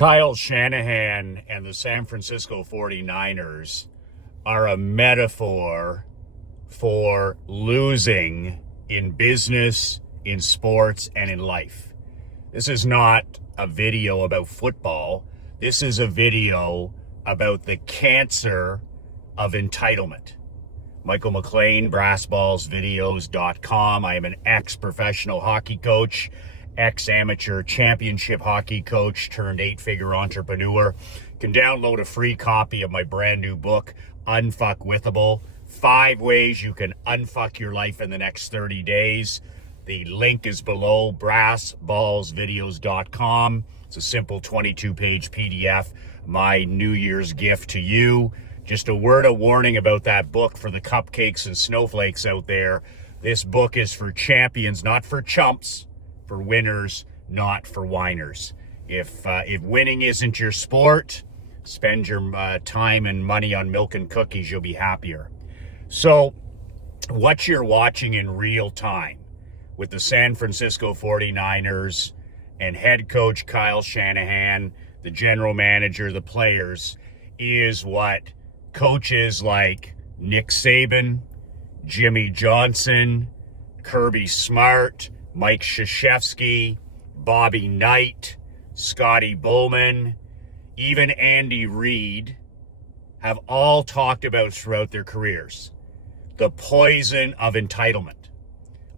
Kyle Shanahan and the San Francisco 49ers are a metaphor for losing in business, in sports, and in life. This is not a video about football. This is a video about the cancer of entitlement. Michael McLean, brassballsvideos.com. I am an ex-professional hockey coach, ex-amateur championship hockey coach turned 8-figure entrepreneur. You can download a free copy of my brand new book, Unfuckwithable. 5 ways you can unfuck your life in the next 30 days. The link is below, brassballsvideos.com. It's a simple 22-page PDF, my New Year's gift to you. Just a word of warning about that book for the cupcakes and snowflakes out there. This book is for champions, not for chumps, for winners, not for whiners. If winning isn't your sport, spend your time and money on milk and cookies. You'll be happier. So what you're watching in real time with the San Francisco 49ers and head coach Kyle Shanahan, the general manager, the players, is what coaches like Nick Saban, Jimmy Johnson, Kirby Smart, Mike Krzyzewski, Bobby Knight, Scotty Bowman, even Andy Reid have all talked about throughout their careers. The poison of entitlement.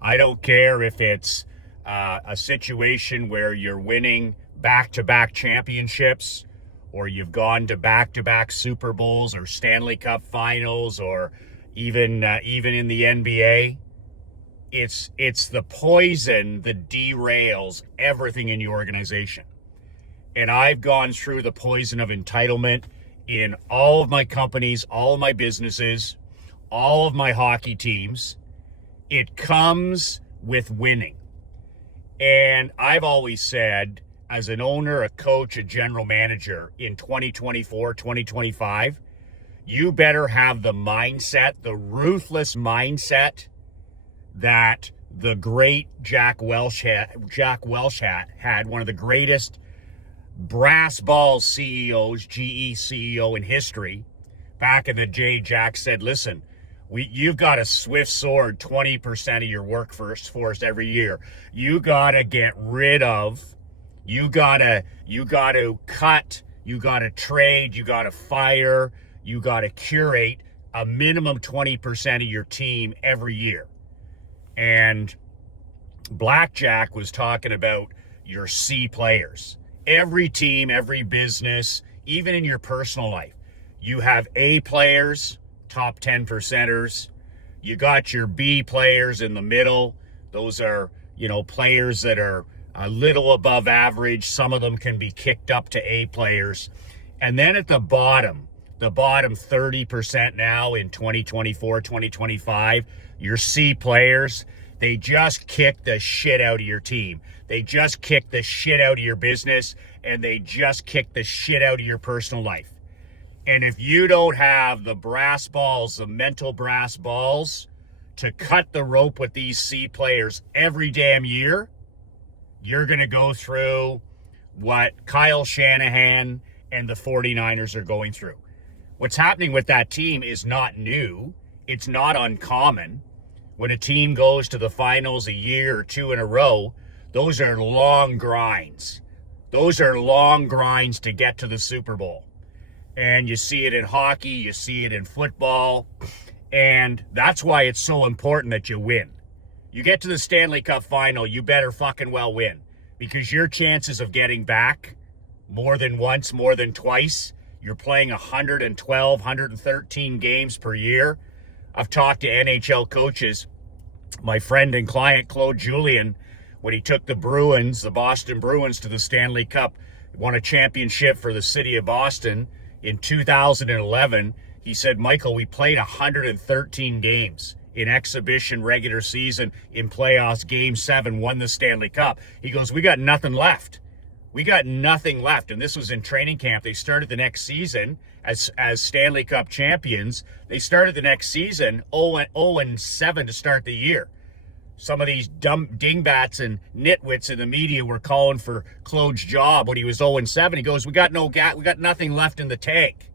I don't care if it's a situation where you're winning back-to-back championships, or you've gone to back-to-back Super Bowls or Stanley Cup finals, or even in the NBA. It's the poison that derails everything in your organization. And I've gone through the poison of entitlement in all of my companies, all of my businesses, all of my hockey teams. It comes with winning. And I've always said, as an owner, a coach, a general manager in 2024, 2025, you better have the mindset, the ruthless mindset that the great Jack Welch had, one of the greatest brass balls CEOs, GE CEO in history. Back in the day, Jack said, listen, you've got to swift sword 20% of your workforce every year. You got to get rid of, you got to cut, you got to trade, you got to fire, you got to curate a minimum 20% of your team every year. And Blackjack was talking about your C players. Every team, every business, even in your personal life, you have A players, top 10 percenters. You got your B players in the middle. Those are, players that are a little above average. Some of them can be kicked up to A players. And then at the bottom 30% now in 2024, 2025, your C players, they just kick the shit out of your team. They just kick the shit out of your business, and they just kick the shit out of your personal life. And if you don't have the brass balls, the mental brass balls, to cut the rope with these C players every damn year, you're going to go through what Kyle Shanahan and the 49ers are going through. What's happening with that team is not new. It's not uncommon. When a team goes to the finals a year or two in a row, those are long grinds. Those are long grinds to get to the Super Bowl. And you see it in hockey, you see it in football, and that's why it's so important that you win. You get to the Stanley Cup final, you better fucking well win, because your chances of getting back more than once, more than twice, you're playing 112, 113 games per year. I've talked to NHL coaches. My friend and client, Claude Julien, when he took the Bruins, the Boston Bruins, to the Stanley Cup, won a championship for the city of Boston in 2011, he said, Michael, we played 113 games in exhibition, regular season, in playoffs, Game 7, won the Stanley Cup. He goes, we got nothing left. We got nothing left. And this was in training camp. They started the next season as Stanley Cup champions. They started the next season 0-7 to start the year. some of these dumb dingbats and nitwits in the media were calling for Claude's job when he was 0-7. He goes, we got nothing left in the tank.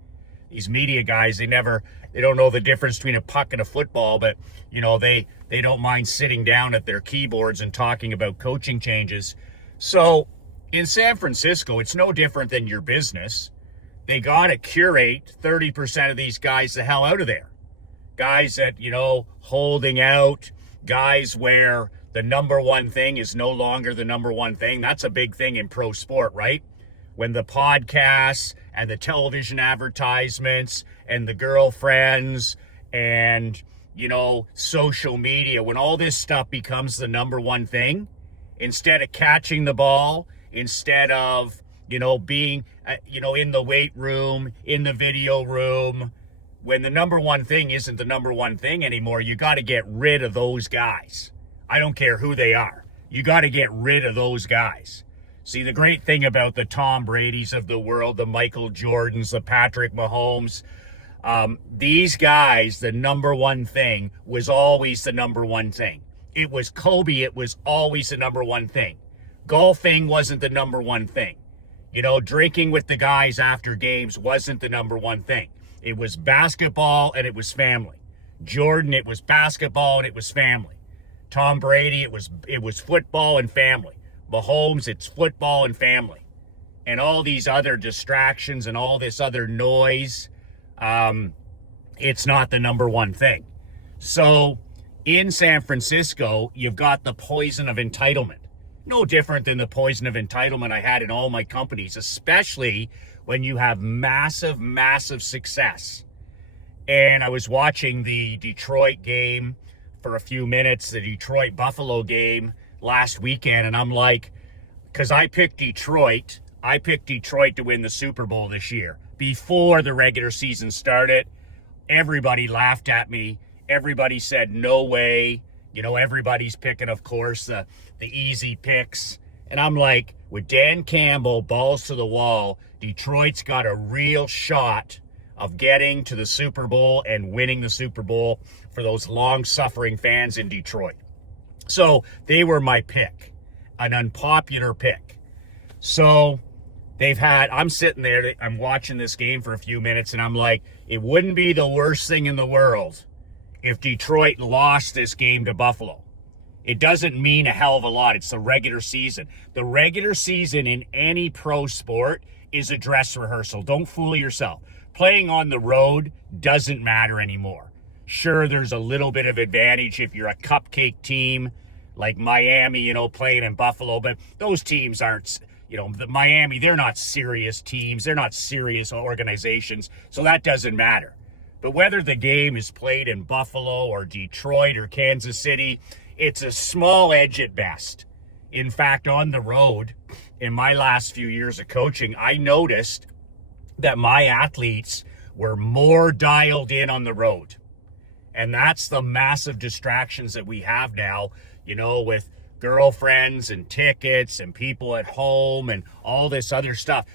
These media guys, they don't know the difference between a puck and a football, but they don't mind sitting down at their keyboards and talking about coaching changes. So in San Francisco, it's no different than your business. They got to curate 30% of these guys the hell out of there. Guys that, holding out, guys where the number one thing is no longer the number one thing. That's a big thing in pro sport, right? When the podcasts and the television advertisements and the girlfriends and, social media, when all this stuff becomes the number one thing, instead of catching the ball, instead of, being, in the weight room, in the video room, when the number one thing isn't the number one thing anymore, you got to get rid of those guys. I don't care who they are. You got to get rid of those guys. See, the great thing about the Tom Bradys of the world, the Michael Jordans, the Patrick Mahomes, these guys, the number one thing was always the number one thing. It was Kobe. It was always the number one thing. Golfing wasn't the number one thing. Drinking with the guys after games wasn't the number one thing. It was basketball and it was family. Jordan, it was basketball and it was family. Tom Brady, it was football and family. Mahomes, it's football and family. And all these other distractions and all this other noise, it's not the number one thing. So in San Francisco, you've got the poison of entitlement. No different than the poison of entitlement I had in all my companies, especially when you have massive, massive success. And I was watching the Detroit game for a few minutes, the Detroit-Buffalo game last weekend, and I'm like, because I picked Detroit to win the Super Bowl this year. Before the regular season started, everybody laughed at me. Everybody said, no way. Everybody's picking, of course, the easy picks. And I'm like, with Dan Campbell, balls to the wall, Detroit's got a real shot of getting to the Super Bowl and winning the Super Bowl for those long-suffering fans in Detroit. So they were my pick, an unpopular pick. So I'm sitting there, I'm watching this game for a few minutes, and I'm like, it wouldn't be the worst thing in the world if Detroit lost this game to Buffalo. It doesn't mean a hell of a lot. It's the regular season. The regular season in any pro sport is a dress rehearsal. Don't fool yourself. Playing on the road doesn't matter anymore. Sure, there's a little bit of advantage if you're a cupcake team like Miami, playing in Buffalo, but those teams aren't, the Miami, they're not serious teams. They're not serious organizations, so that doesn't matter. But whether the game is played in Buffalo or Detroit or Kansas City, it's a small edge at best. In fact, on the road, in my last few years of coaching, I noticed that my athletes were more dialed in on the road. And that's the massive distractions that we have now, with girlfriends and tickets and people at home and all this other stuff.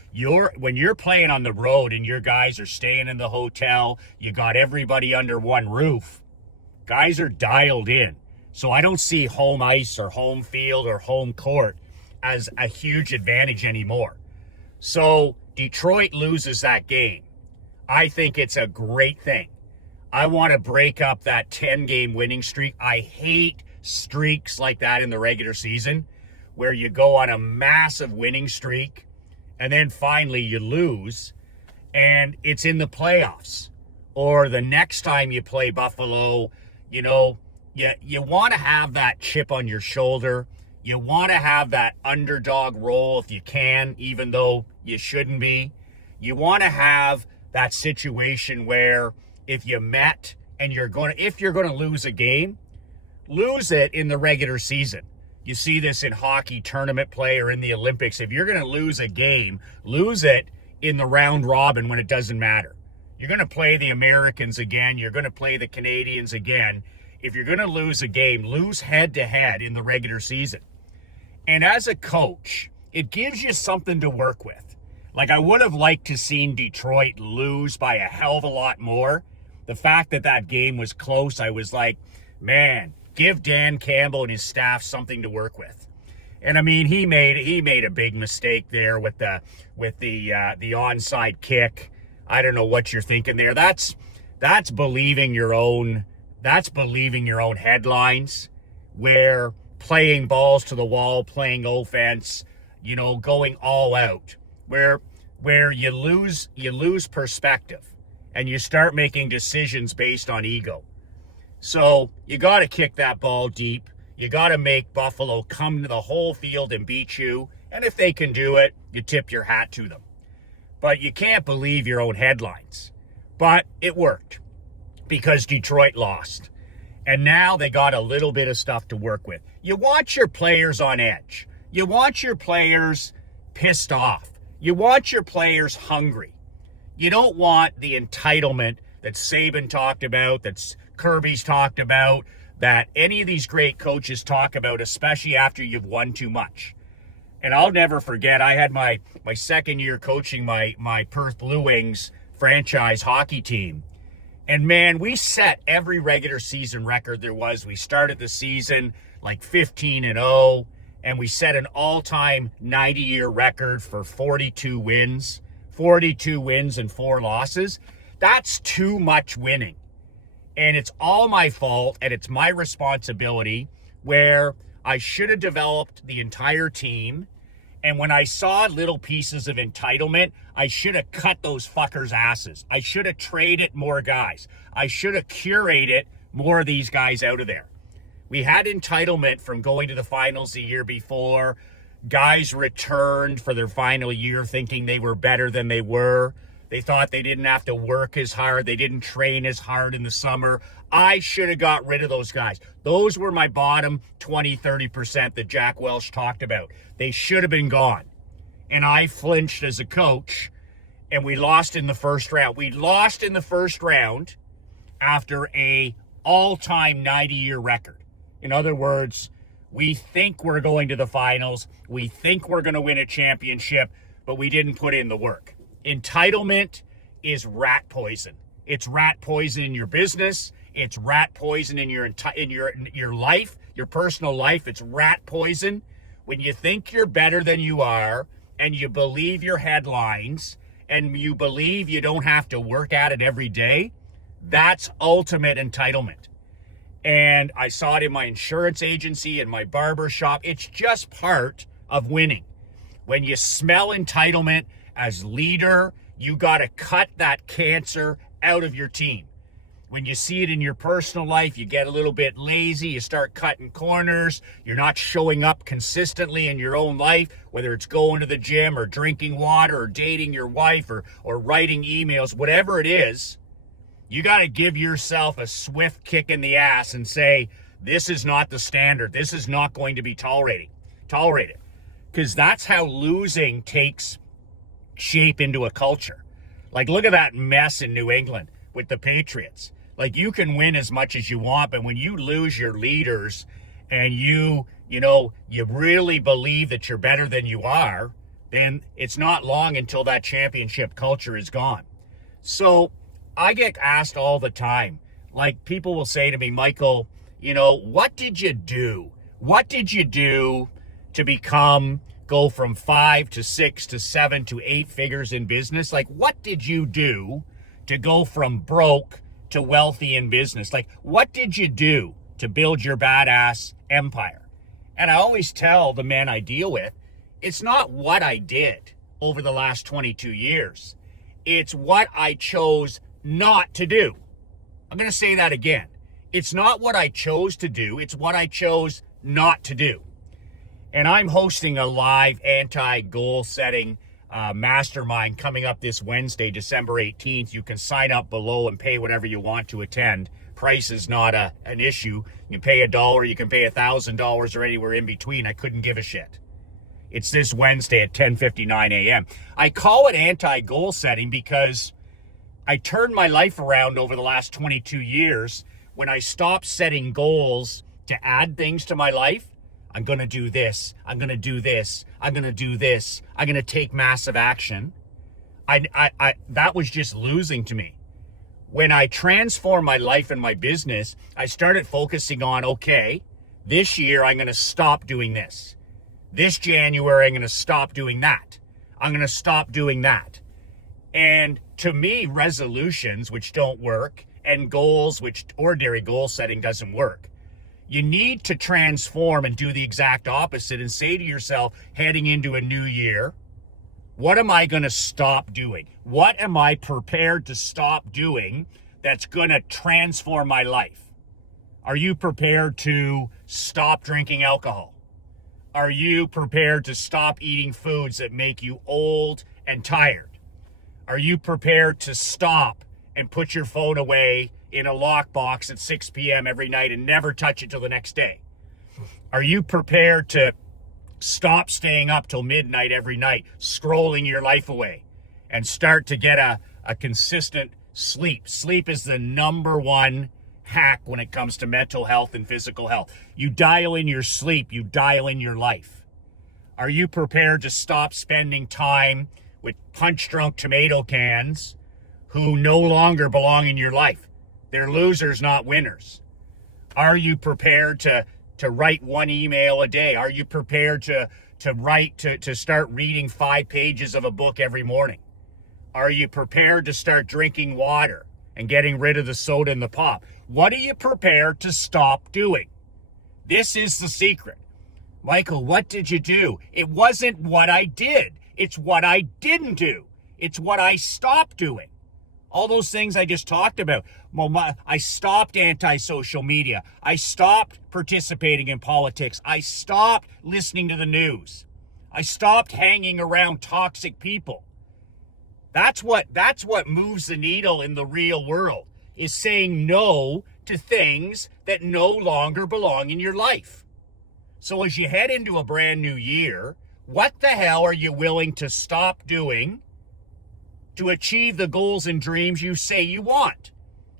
When you're playing on the road and your guys are staying in the hotel, you got everybody under one roof, guys are dialed in. So I don't see home ice or home field or home court as a huge advantage anymore. So Detroit loses that game. I think it's a great thing. I want to break up that 10-game winning streak. I hate streaks like that in the regular season where you go on a massive winning streak and then finally you lose and it's in the playoffs. Or the next time you play Buffalo, you want to have that chip on your shoulder. You want to have that underdog role if you can, even though you shouldn't be. You want to have that situation where if you met and if you're going to lose a game, lose it in the regular season. You see this in hockey tournament play or in the Olympics. If you're going to lose a game, lose it in the round robin when it doesn't matter. You're going to play the Americans again. You're going to play the Canadians again. If you're going to lose a game, lose head-to-head in the regular season. And as a coach, it gives you something to work with. Like, I would have liked to seen Detroit lose by a hell of a lot more. The fact that game was close, I was like, man, give Dan Campbell and his staff something to work with. And I mean, he made a big mistake there with the onside kick. I don't know what you're thinking there. That's believing your own headlines, where playing balls to the wall, playing offense, going all out, where you lose perspective and you start making decisions based on ego. So you got to kick that ball deep. You got to make Buffalo come to the whole field and beat you. And if they can do it, you tip your hat to them. But you can't believe your own headlines. But it worked because Detroit lost. And now they got a little bit of stuff to work with. You want your players on edge. You want your players pissed off. You want your players hungry. You don't want the entitlement that Saban talked about, that Kirby's talked about, that any of these great coaches talk about, especially after you've won too much. And I'll never forget, I had my second year coaching my Perth Blue Wings franchise hockey team. And man, we set every regular season record there was. We started the season like 15-0, and we set an all-time 90-year record for 42 wins and 4 losses. That's too much winning. And it's all my fault, and it's my responsibility, where I should have developed the entire team. And when I saw little pieces of entitlement, I should have cut those fuckers' asses. I should have traded more guys. I should have curated more of these guys out of there. We had entitlement from going to the finals the year before. Guys returned for their final year thinking they were better than they were. They thought they didn't have to work as hard. They didn't train as hard in the summer. I should have got rid of those guys. Those were my bottom 20, 30% that Jack Welch talked about. They should have been gone. And I flinched as a coach, and we lost in the first round. We lost in the first round after a all-time 90-year record. In other words, we think we're going to the finals. We think we're going to win a championship, but we didn't put in the work. Entitlement is rat poison. It's rat poison in your business. It's rat poison in your life, your personal life. It's rat poison when you think you're better than you are, and you believe your headlines, and you believe you don't have to work at it every day. That's ultimate entitlement. And I saw it in my insurance agency and my barber shop. It's just part of winning. When you smell entitlement as leader, you got to cut that cancer out of your team. When you see it in your personal life, you get a little bit lazy, you start cutting corners, you're not showing up consistently in your own life, whether it's going to the gym or drinking water or dating your wife or writing emails, whatever it is, you got to give yourself a swift kick in the ass and say, this is not the standard. This is not going to be tolerated. Because that's how losing takes shape into a culture. Like, look at that mess in New England with the Patriots. Like, you can win as much as you want, but when you lose your leaders and you really believe that you're better than you are, then it's not long until that championship culture is gone. So I get asked all the time, like, people will say to me, Michael, what did you do? What did you do to go from 5 to 6 to 7 to 8 figures in business? Like, what did you do to go from broke to wealthy in business? Like, what did you do to build your badass empire? And I always tell the men I deal with, it's not what I did over the last 22 years. It's what I chose not to do. I'm going to say that again. It's not what I chose to do. It's what I chose not to do. And I'm hosting a live anti-goal setting mastermind coming up this Wednesday, December 18th. You can sign up below and pay whatever you want to attend. Price is not an issue. You can pay $1, you can pay $1,000 or anywhere in between. I couldn't give a shit. It's this Wednesday at 10:59 a.m. I call it anti-goal setting because I turned my life around over the last 22 years when I stopped setting goals to add things to my life. I'm going to do this. I'm going to do this. I'm going to do this. I'm going to take massive action. That was just losing to me. When I transformed my life and my business, I started focusing on, okay, this year I'm going to stop doing this. This January, I'm going to stop doing that. I'm going to stop doing that. And to me, resolutions, which don't work, and goals, which ordinary goal setting doesn't work. You need to transform and do the exact opposite and say to yourself, heading into a new year, what am I going to stop doing? What am I prepared to stop doing that's going to transform my life? Are you prepared to stop drinking alcohol? Are you prepared to stop eating foods that make you old and tired? Are you prepared to stop and put your phone away in a lockbox at 6 p.m. every night and never touch it till the next day? Are you prepared to stop staying up till midnight every night, scrolling your life away, and start to get a consistent sleep? Sleep is the number one hack when it comes to mental health and physical health. You dial in your sleep, you dial in your life. Are you prepared to stop spending time with punch-drunk tomato cans who no longer belong in your life? They're losers, not winners. Are you prepared to write one email a day? Are you prepared to start reading 5 pages of a book every morning? Are you prepared to start drinking water and getting rid of the soda and the pop? What are you prepared to stop doing? This is the secret. Michael, what did you do? It wasn't what I did. It's what I didn't do. It's what I stopped doing. All those things I just talked about. I stopped anti-social media. I stopped participating in politics. I stopped listening to the news. I stopped hanging around toxic people. That's what moves the needle in the real world, is saying no to things that no longer belong in your life. So as you head into a brand new year, what the hell are you willing to stop doing to achieve the goals and dreams you say you want?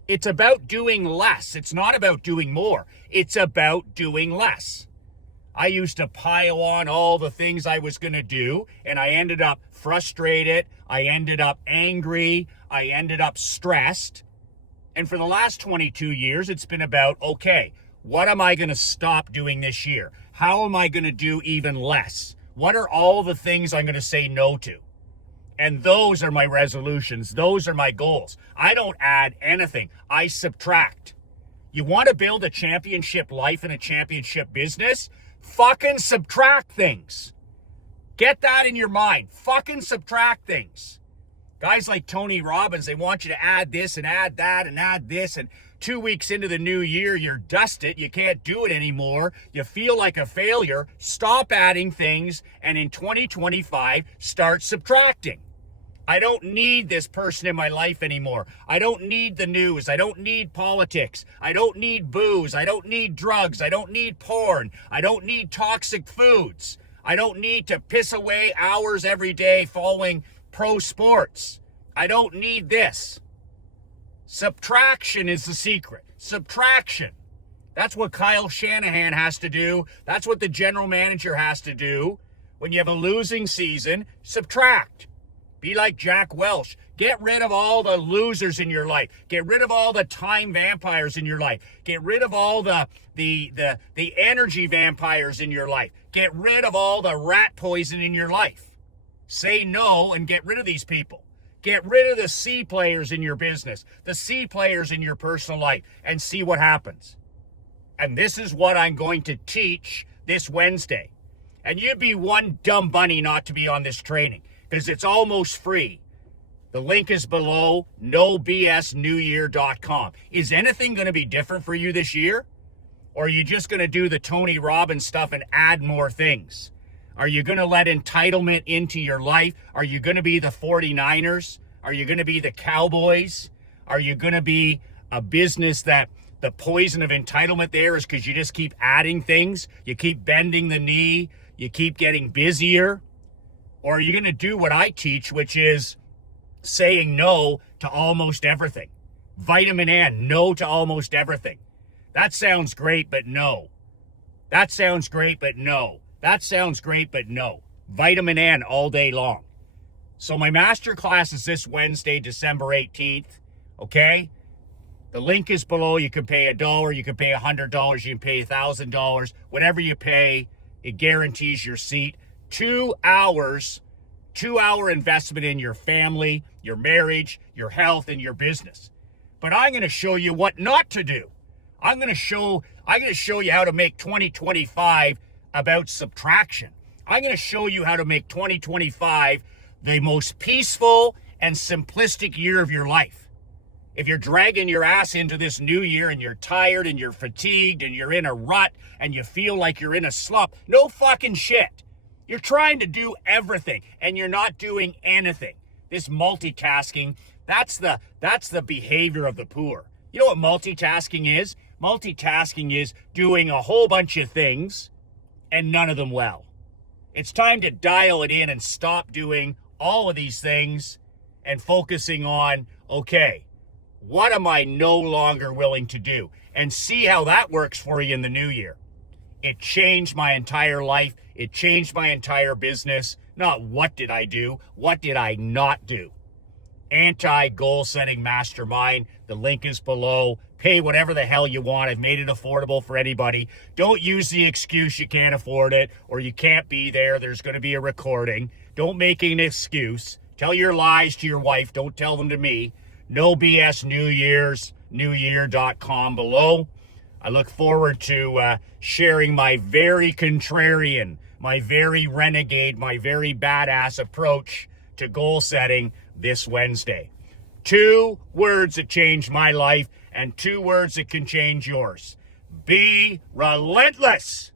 It's about doing less. It's not about doing more. It's about doing less. I used to pile on all the things I was going to do, and I ended up frustrated. I ended up angry. I ended up stressed. And for the last 22 years, it's been about, okay, what am I going to stop doing this year? How am I going to do even less? What are all the things I'm going to say no to? And those are my resolutions. Those are my goals. I don't add anything. I subtract. You want to build a championship life and a championship business? Fucking subtract things. Get that in your mind. Fucking subtract things. Guys like Tony Robbins, they want you to add this and add that and add this, and 2 weeks into the new year, you're dusted. You can't do it anymore. You feel like a failure. Stop adding things, and in 2025, start subtracting. I don't need this person in my life anymore. I don't need the news. I don't need politics. I don't need booze. I don't need drugs. I don't need porn. I don't need toxic foods. I don't need to piss away hours every day following pro sports. I don't need this. Subtraction is the secret. Subtraction. That's what Kyle Shanahan has to do. That's what the general manager has to do. When you have a losing season, subtract. Be like Jack Welch. Get rid of all the losers in your life. Get rid of all the time vampires in your life. Get rid of all the energy vampires in your life. Get rid of all the rat poison in your life. Say no and get rid of these people. Get rid of the C players in your business, the C players in your personal life, and see what happens. And this is what I'm going to teach this Wednesday. And you'd be one dumb bunny not to be on this training, because it's almost free. The link is below, nobsnewyear.com. Is anything going to be different for you this year? Or are you just going to do the Tony Robbins stuff and add more things? Are you going to let entitlement into your life? Are you going to be the 49ers? Are you going to be the Cowboys? Are you going to be a business that the poison of entitlement there is because you just keep adding things? You keep bending the knee? You keep getting busier? Or are you going to do what I teach, which is saying no to almost everything? Vitamin N, no to almost everything. That sounds great, but no. That sounds great, but no. That sounds great, but no. Vitamin N all day long. So my masterclass is this Wednesday, December 18th, okay? The link is below. You can pay $1, you can pay $100, you can pay $1,000. Whatever you pay, it guarantees your seat. 2 hours, 2-hour investment in your family, your marriage, your health, and your business. But I'm going to show you what not to do. I'm going to show you how to make 2025 about subtraction. I'm going to show you how to make 2025 the most peaceful and simplistic year of your life. If you're dragging your ass into this new year and you're tired and you're fatigued and you're in a rut and you feel like you're in a slump, no fucking shit. You're trying to do everything and you're not doing anything. This multitasking, that's the behavior of the poor. You know what multitasking is? Multitasking is doing a whole bunch of things and none of them well. It's time to dial it in and stop doing all of these things and focusing on, okay, what am I no longer willing to do? And see how that works for you in the new year. It changed my entire life. It changed my entire business. Not what did I do? What did I not do? Anti-goal setting mastermind. The link is below. Pay whatever the hell you want. I've made it affordable for anybody. Don't use the excuse you can't afford it or you can't be there. There's going to be a recording. Don't make an excuse. Tell your lies to your wife. Don't tell them to me. No BS New Year's, newyear.com below. I look forward to sharing my very contrarian, my very renegade, my very badass approach to goal setting this Wednesday. 2 words that changed my life and 2 words that can change yours. Be relentless.